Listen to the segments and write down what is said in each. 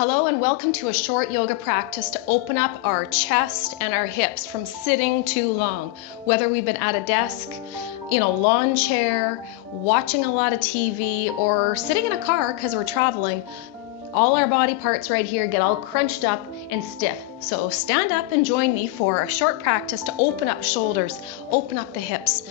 Hello and welcome to a short yoga practice to open up our chest and our hips from sitting too long. Whether we've been at a desk, in a lawn chair, watching a lot of TV, or sitting in a car because we're traveling, all our body parts right here get all crunched up and stiff. So stand up and join me for a short practice to open up shoulders, open up the hips.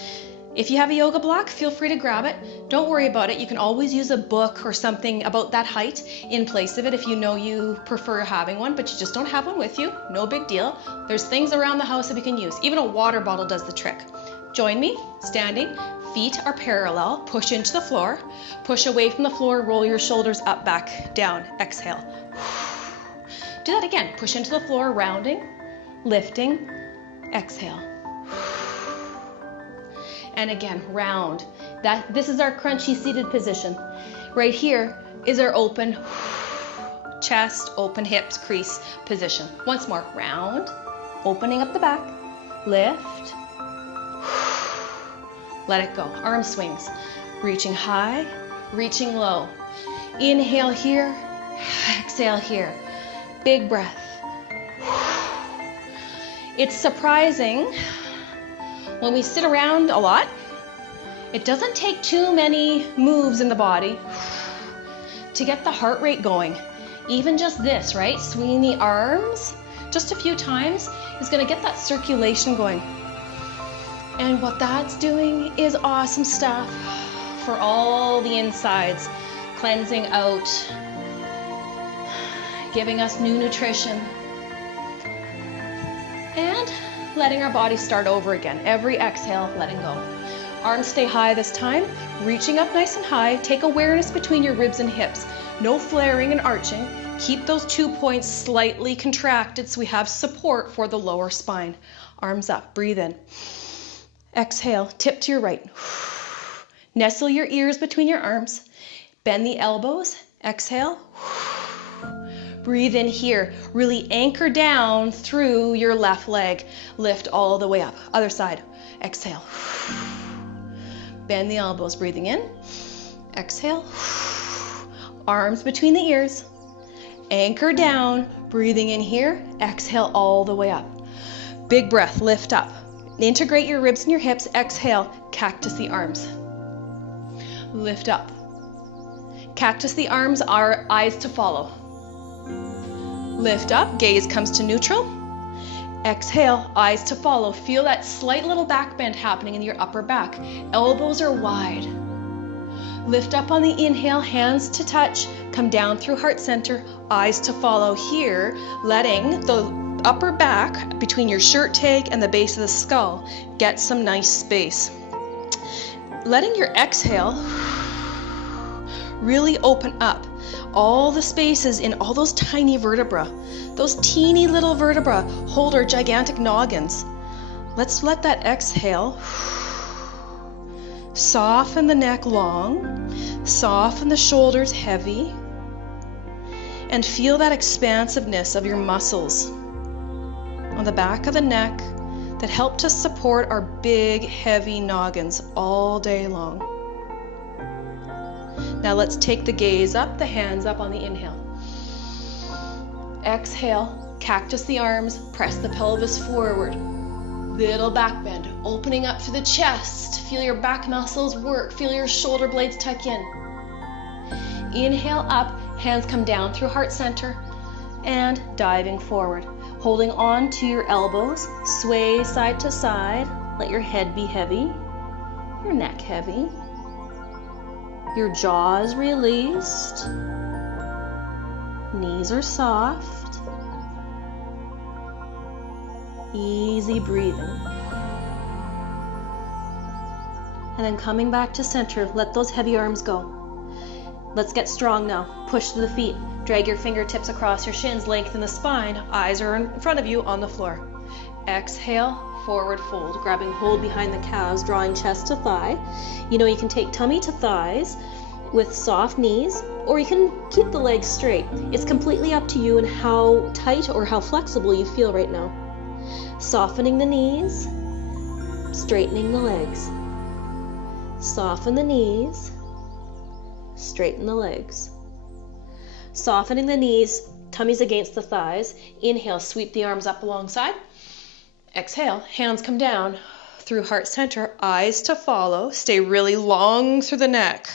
If you have a yoga block, feel free to grab it. Don't worry about it. You can always use a book or something about that height in place of it if you know you prefer having one, but you just don't have one with you. No big deal. There's things around the house that we can use. Even a water bottle does the trick. Join me, standing. Feet are parallel. Push into the floor. Push away from the floor. Roll your shoulders up, back, down. Exhale. Do that again. Push into the floor, rounding, lifting. Exhale. And again, round. This is our crunchy seated position. Right here is our open chest, open hips, crease position. Once more, round, opening up the back, lift, let it go. Arm swings, reaching high, reaching low. Inhale here, exhale here. Big breath. It's surprising when we sit around a lot, it doesn't take too many moves in the body to get the heart rate going. Even just this, right? Swinging the arms just a few times is gonna get that circulation going. And what that's doing is awesome stuff for all the insides, cleansing out, giving us new nutrition, and letting our body start over again. Every exhale, letting go. Arms stay high this time, reaching up nice and high. Take awareness between your ribs and hips. No flaring and arching. Keep those 2 points slightly contracted so we have support for the lower spine. Arms up, breathe in. Exhale, tip to your right. Nestle your ears between your arms. Bend the elbows, exhale. Breathe in here, really anchor down through your left leg. Lift all the way up, other side, exhale. Bend the elbows, breathing in, exhale. Arms between the ears, anchor down, breathing in here, exhale all the way up. Big breath, lift up. Integrate your ribs and your hips, exhale, cactus the arms. Lift up. Cactus the arms, our eyes to follow. Lift up, gaze comes to neutral. Exhale, eyes to follow. Feel that slight little back bend happening in your upper back. Elbows are wide. Lift up on the inhale, hands to touch. Come down through heart center, eyes to follow here, letting the upper back between your shirt tag and the base of the skull get some nice space. Letting your exhale really open up all the spaces in all those tiny vertebrae. Those teeny little vertebrae hold our gigantic noggins. Let's let that exhale soften the neck long, soften the shoulders heavy, and feel that expansiveness of your muscles on the back of the neck that help to support our big, heavy noggins all day long. Now let's take the gaze up, the hands up on the inhale. Exhale, cactus the arms, press the pelvis forward. Little back bend, opening up through the chest. Feel your back muscles work, feel your shoulder blades tuck in. Inhale up, hands come down through heart center, and diving forward. Holding on to your elbows, sway side to side. Let your head be heavy, your neck heavy. Your jaws released, knees are soft, easy breathing. And then coming back to center, let those heavy arms go. Let's get strong now. Push to the feet, drag your fingertips across your shins, lengthen the spine, eyes are in front of you on the floor. Exhale, forward fold, grabbing hold behind the calves, drawing chest to thigh. You know, you can take tummy to thighs with soft knees, or you can keep the legs straight. It's completely up to you and how tight or how flexible you feel right now. Softening the knees, straightening the legs. Soften the knees, straighten the legs. Softening the knees, Tummy's against the thighs. Inhale, sweep the arms up alongside. Exhale, hands come down through heart center, eyes to follow. Stay really long through the neck.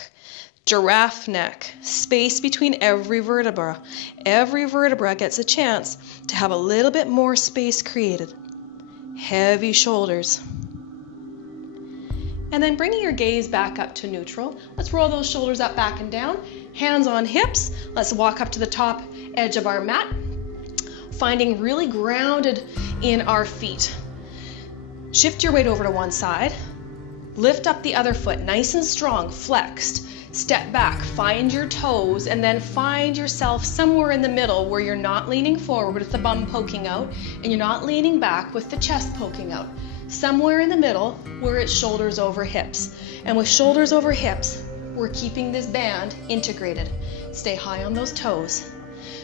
Giraffe neck, space between every vertebra. Every vertebra gets a chance to have a little bit more space created. Heavy shoulders. And then bringing your gaze back up to neutral. Let's roll those shoulders up, back and down. Hands on hips. Let's walk up to the top edge of our mat. Finding really grounded in our feet. Shift your weight over to one side. Lift up the other foot, nice and strong, flexed. Step back, find your toes, and then find yourself somewhere in the middle where you're not leaning forward with the bum poking out, and you're not leaning back with the chest poking out. Somewhere in the middle where it's shoulders over hips. And with shoulders over hips, we're keeping this band integrated. Stay high on those toes.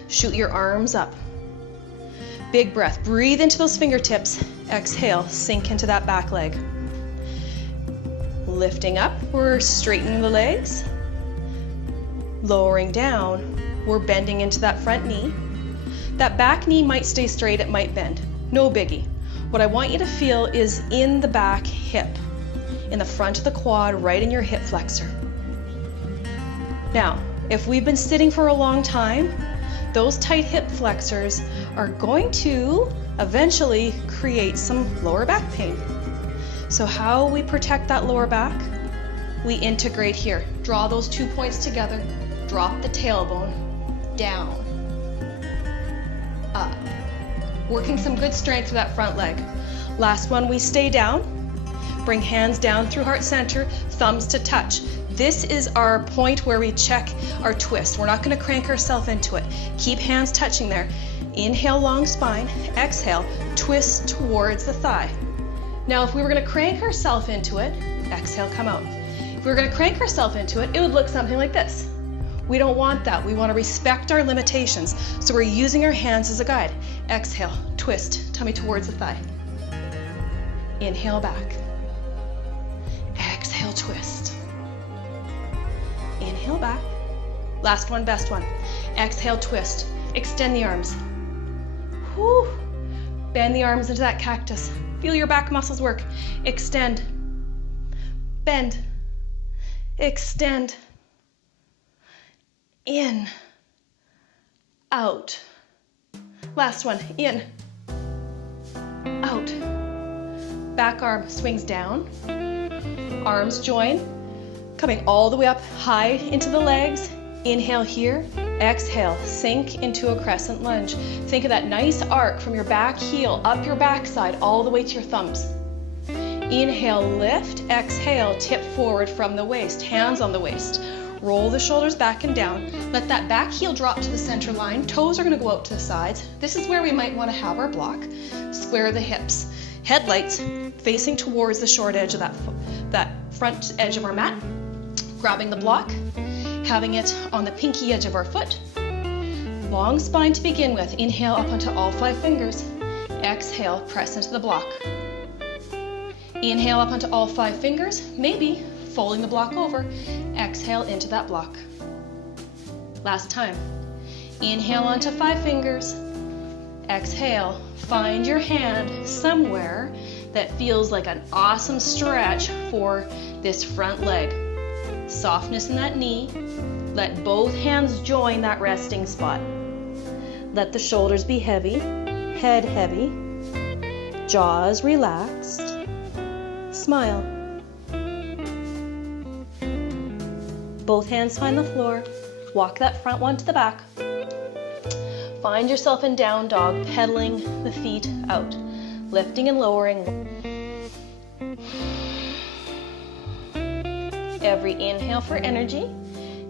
Shoot your arms up. Big breath. Breathe into those fingertips. Exhale, sink into that back leg. Lifting up, we're straightening the legs. Lowering down, we're bending into that front knee. That back knee might stay straight, it might bend. No biggie. What I want you to feel is in the back hip, in the front of the quad, right in your hip flexor. Now, if we've been sitting for a long time, those tight hip flexors are going to eventually create some lower back pain. So how we protect that lower back? We integrate here. Draw those 2 points together. Drop the tailbone. Down. Up. Working some good strength through that front leg. Last one, we stay down. Bring hands down through heart center, thumbs to touch. This is our point where we check our twist. We're not going to crank ourselves into it. Keep hands touching there. Inhale, long spine. Exhale, twist towards the thigh. Now, if we were going to crank ourselves into it, exhale, come out. If we were going to crank ourselves into it, it would look something like this. We don't want that. We want to respect our limitations. So we're using our hands as a guide. Exhale, twist, tummy towards the thigh. Inhale back. Exhale, twist. Inhale back. Last one, best one. Exhale, twist. Extend the arms. Whew. Bend the arms into that cactus. Feel your back muscles work. Extend. Bend. Extend. In. Out. Last one. In. Out. Back arm swings down. Arms join. Coming all the way up high into the legs. Inhale here. Exhale, sink into a crescent lunge. Think of that nice arc from your back heel up your backside all the way to your thumbs. Inhale, lift. Exhale, tip forward from the waist. Hands on the waist. Roll the shoulders back and down. Let that back heel drop to the center line. Toes are going to go out to the sides. This is where we might want to have our block. Square the hips. Headlights facing towards the short edge of that front edge of our mat. Grabbing the block. Having it on the pinky edge of our foot. Long spine to begin with. Inhale up onto all 5 fingers. Exhale, press into the block. Inhale up onto all 5 fingers, maybe folding the block over. Exhale into that block. Last time. Inhale onto 5 fingers. Exhale, find your hand somewhere that feels like an awesome stretch for this front leg. Softness in that knee. Let both hands join that resting spot. Let the shoulders be heavy, head heavy, jaws relaxed. Smile. Both hands find the floor. Walk that front one to the back. Find yourself in down dog, pedaling the feet out, lifting and lowering. Every inhale for energy,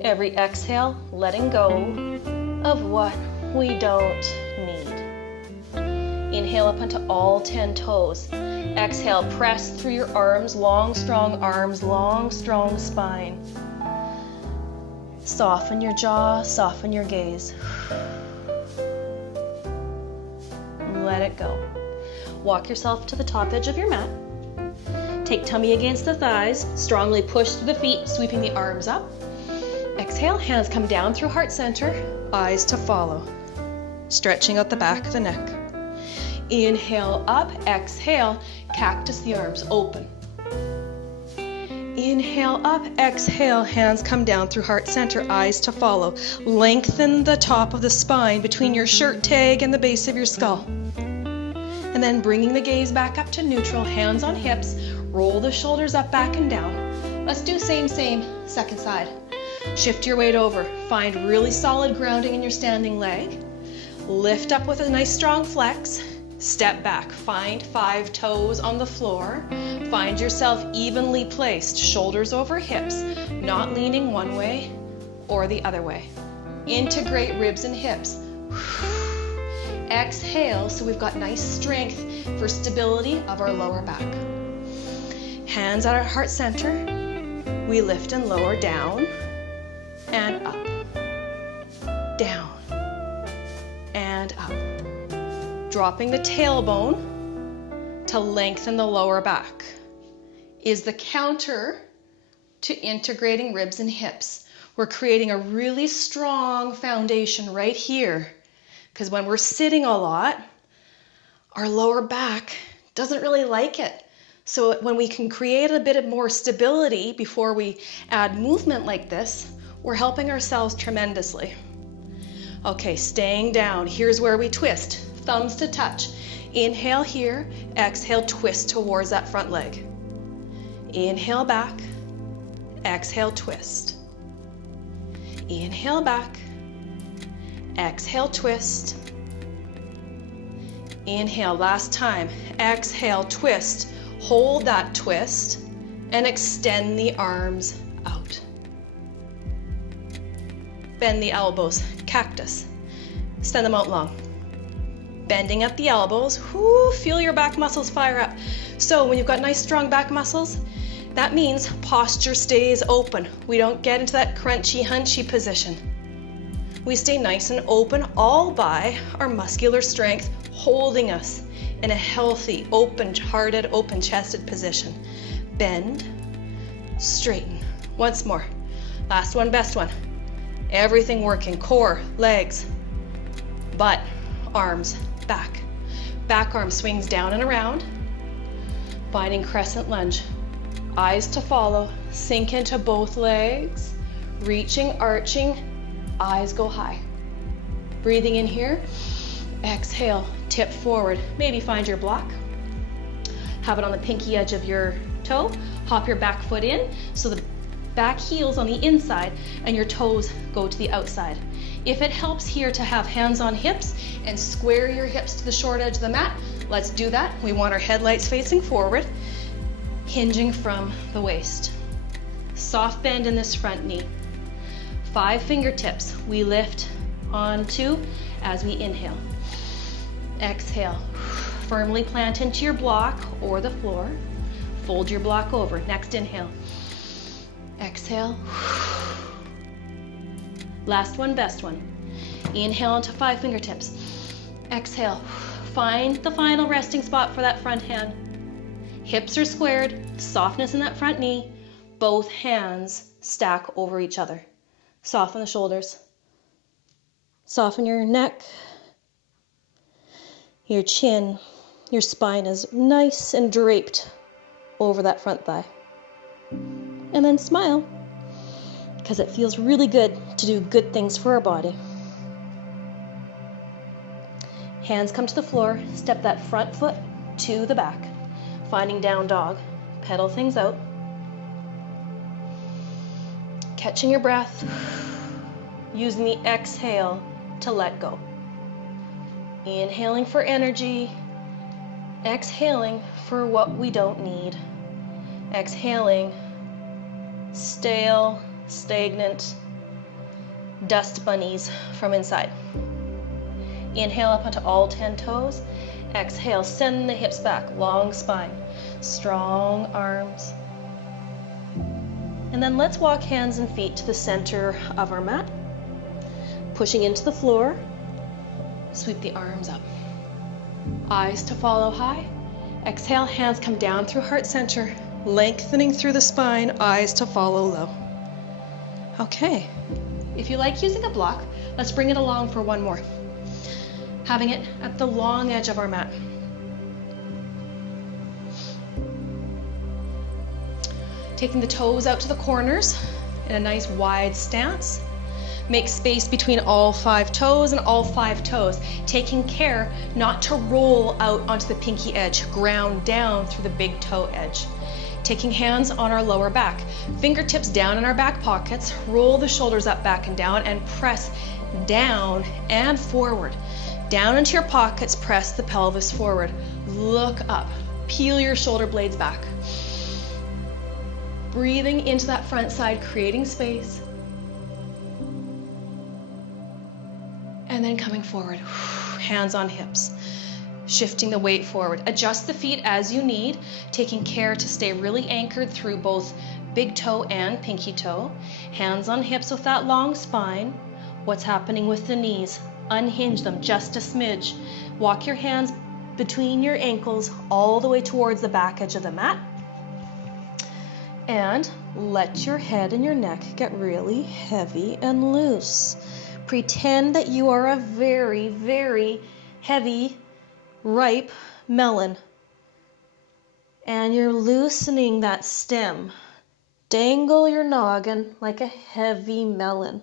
every exhale letting go of what we don't need. Inhale up onto all 10 toes. Exhale, press through your arms, long, strong spine. Soften your jaw, soften your gaze. Let it go. Walk yourself to the top edge of your mat. Take tummy against the thighs, strongly push through the feet, sweeping the arms up. Exhale, hands come down through heart center, eyes to follow. stretching out the back of the neck. Inhale up, exhale, cactus the arms, open. Inhale up, exhale, hands come down through heart center, eyes to follow. Lengthen the top of the spine between your shirt tag and the base of your skull. And then bringing the gaze back up to neutral, hands on hips, roll the shoulders up, back and down. Let's do same, second side. Shift your weight over. Find really solid grounding in your standing leg. Lift up with a nice strong flex. Step back. Find 5 toes on the floor. Find yourself evenly placed, shoulders over hips, not leaning one way or the other way. Integrate ribs and hips. Exhale, so we've got nice strength for stability of our lower back. Hands at our heart center. We lift and lower, down and up, down and up. Dropping the tailbone to lengthen the lower back is the counter to integrating ribs and hips. We're creating a really strong foundation right here, because when we're sitting a lot, our lower back doesn't really like it. So when we can create a bit of more stability before we add movement like this, we're helping ourselves tremendously. Okay, staying down. Here's where we twist. Thumbs to touch. Inhale here, exhale, twist towards that front leg. Inhale back, exhale, twist. Inhale back, exhale, twist. Inhale, last time. Exhale, twist. Hold that twist and extend the arms out. Bend the elbows, cactus. Extend them out long. Bending at the elbows. Whoo, feel your back muscles fire up. So when you've got nice strong back muscles, that means posture stays open. We don't get into that crunchy, hunchy position. We stay nice and open, all by our muscular strength holding us in a healthy, open-hearted, open-chested position. Bend, straighten. Once more. Last one, best one. Everything working. Core, legs, butt, arms, back. Back arm swings down and around. Finding crescent lunge. Eyes to follow. Sink into both legs. Reaching, arching. Eyes go high. Breathing in here. Exhale, tip forward. Maybe find your block. Have it on the pinky edge of your toe. Hop your back foot in so the back heel's on the inside and your toes go to the outside. If it helps here to have hands on hips and square your hips to the short edge of the mat, let's do that. We want our headlights facing forward, hinging from the waist. Soft bend in this front knee. 5 fingertips we lift onto as we inhale. Exhale. Firmly plant into your block or the floor. Fold your block over. Next inhale. Exhale. Last one, best one. Inhale into 5 fingertips. Exhale. Find the final resting spot for that front hand. Hips are squared. Softness in that front knee. Both hands stack over each other. Soften the shoulders. Soften your neck. Your chin, your spine is nice and draped over that front thigh. And then smile, because it feels really good to do good things for our body. Hands come to the floor, step that front foot to the back, finding down dog, pedal things out. Catching your breath, using the exhale to let go. Inhaling for energy, exhaling for what we don't need. Exhaling, stale, stagnant, dust bunnies from inside. Inhale up onto all 10 toes. Exhale, send the hips back, long spine, strong arms. And then let's walk hands and feet to the center of our mat, pushing into the floor. Sweep the arms up. Eyes to follow high. Exhale, hands come down through heart center, lengthening through the spine, eyes to follow low. Okay, if you like using a block, let's bring it along for one more. having it at the long edge of our mat. Taking the toes out to the corners in a nice wide stance. Make space between all 5 toes and all 5 toes, taking care not to roll out onto the pinky edge, ground down through the big toe edge. Taking hands on our lower back, fingertips down in our back pockets, roll the shoulders up, back and down, and press down and forward. Down into your pockets, press the pelvis forward. Look up, peel your shoulder blades back. Breathing into that front side, creating space. And then coming forward, hands on hips. Shifting the weight forward. Adjust the feet as you need, taking care to stay really anchored through both big toe and pinky toe. Hands on hips with that long spine. What's happening with the knees? Unhinge them just a smidge. Walk your hands between your ankles all the way towards the back edge of the mat. And let your head and your neck get really heavy and loose. Pretend that you are a very, very heavy, ripe melon. And you're loosening that stem. Dangle your noggin like a heavy melon.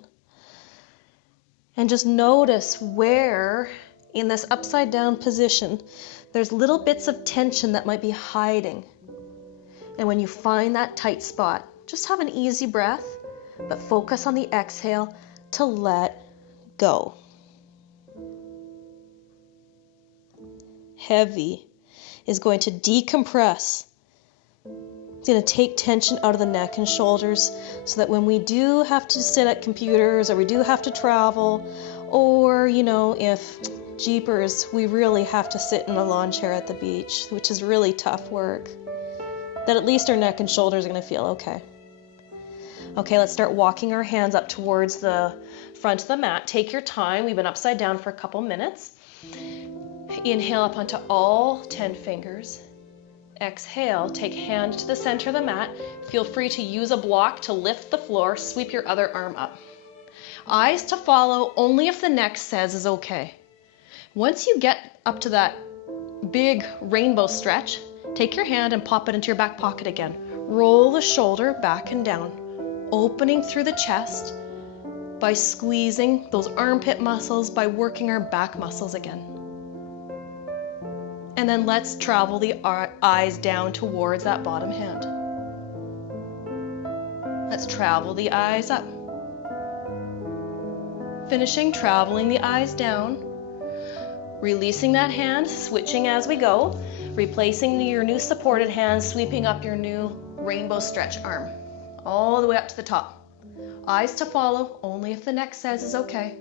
And just notice where in this upside down position, there's little bits of tension that might be hiding. And when you find that tight spot, just have an easy breath, but focus on the exhale to let go. Heavy is going to decompress. It's going to take tension out of the neck and shoulders so that when we do have to sit at computers or we do have to travel, or, if jeepers, we really have to sit in a lawn chair at the beach, which is really tough work, that at least our neck and shoulders are going to feel okay. Okay, let's start walking our hands up towards the front of the mat. Take your time. We've been upside down for a couple minutes. Inhale up onto all 10 fingers. Exhale, take hand to the center of the mat. Feel free to use a block to lift the floor. Sweep your other arm up. Eyes to follow only if the neck says is okay. Once you get up to that big rainbow stretch, take your hand and pop it into your back pocket again. Roll the shoulder back and down, opening through the chest by squeezing those armpit muscles, by working our back muscles again. And then let's travel the eyes down towards that bottom hand. Let's travel the eyes up. Finishing traveling the eyes down. Releasing that hand, switching as we go. Replacing your new supported hand, sweeping up your new rainbow stretch arm. All the way up to the top. Eyes to follow, only if the neck says is okay.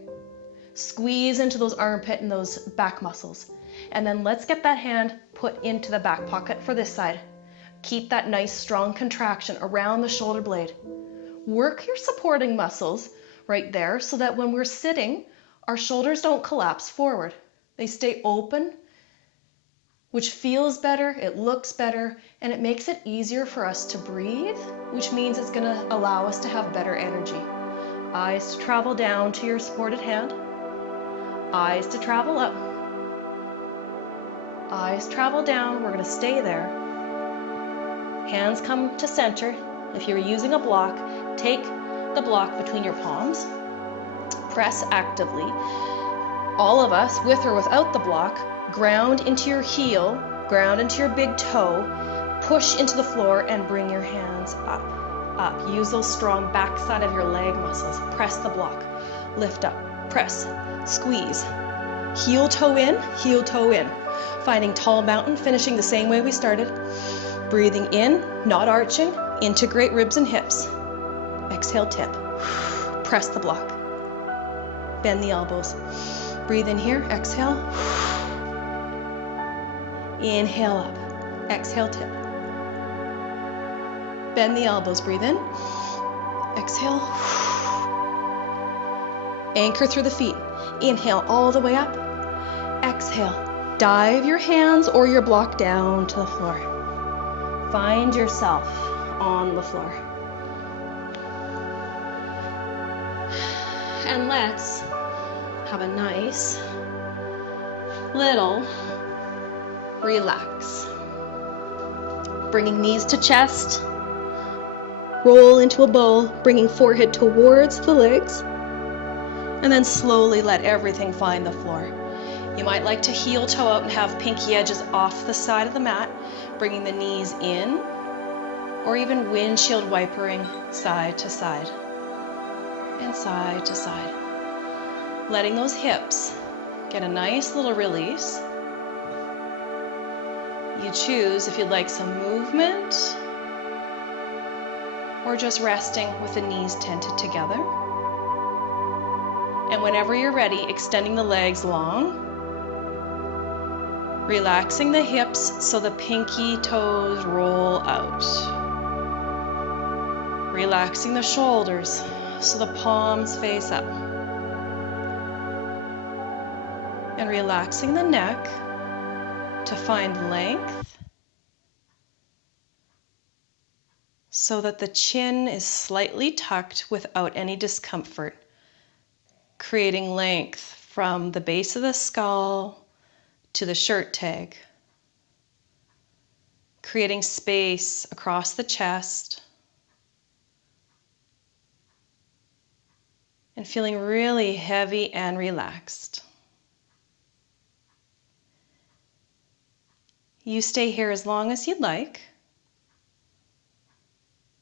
Squeeze into those armpit and those back muscles. And then let's get that hand put into the back pocket for this side. Keep that nice strong contraction around the shoulder blade. Work your supporting muscles right there so that when we're sitting, our shoulders don't collapse forward. They stay open, which feels better, it looks better, and it makes it easier for us to breathe, which means it's going to allow us to have better energy. Eyes to travel down to your supported hand. Eyes to travel up. Eyes travel down, we're going to stay there. Hands come to center. If you're using a block, take the block between your palms. Press actively. All of us, with or without the block, ground into your heel, ground into your big toe, push into the floor and bring your hands up, up. Use those strong backside of your leg muscles. Press the block. Lift up, press, squeeze. Heel toe in. Finding tall mountain, finishing the same way we started. Breathing in, not arching, integrate ribs and hips. Exhale, tip. Press the block. Bend the elbows. Breathe in here, exhale. Inhale up, exhale, tip. Bend the elbows, breathe in. Exhale. Anchor through the feet. Inhale all the way up. Exhale. Dive your hands or your block down to the floor. Find yourself on the floor. And let's have a nice little relax. Bringing knees to chest, roll into a ball, bringing forehead towards the legs, and then slowly let everything find the floor. You might like to heel toe out and have pinky edges off the side of the mat, bringing the knees in, or even windshield wipering side to side and side to side. Letting those hips get a nice little release. You choose if you'd like some movement or just resting with the knees tented together. And whenever you're ready, extending the legs long, relaxing the hips so the pinky toes roll out. Relaxing the shoulders so the palms face up. And relaxing the neck to find length so that the chin is slightly tucked without any discomfort, creating length from the base of the skull to the shirt tag, creating space across the chest, and feeling really heavy and relaxed. You stay here as long as you'd like,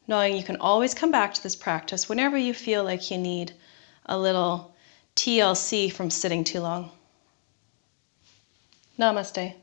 knowing you can always come back to this practice whenever you feel like you need a little TLC from sitting too long. Namaste.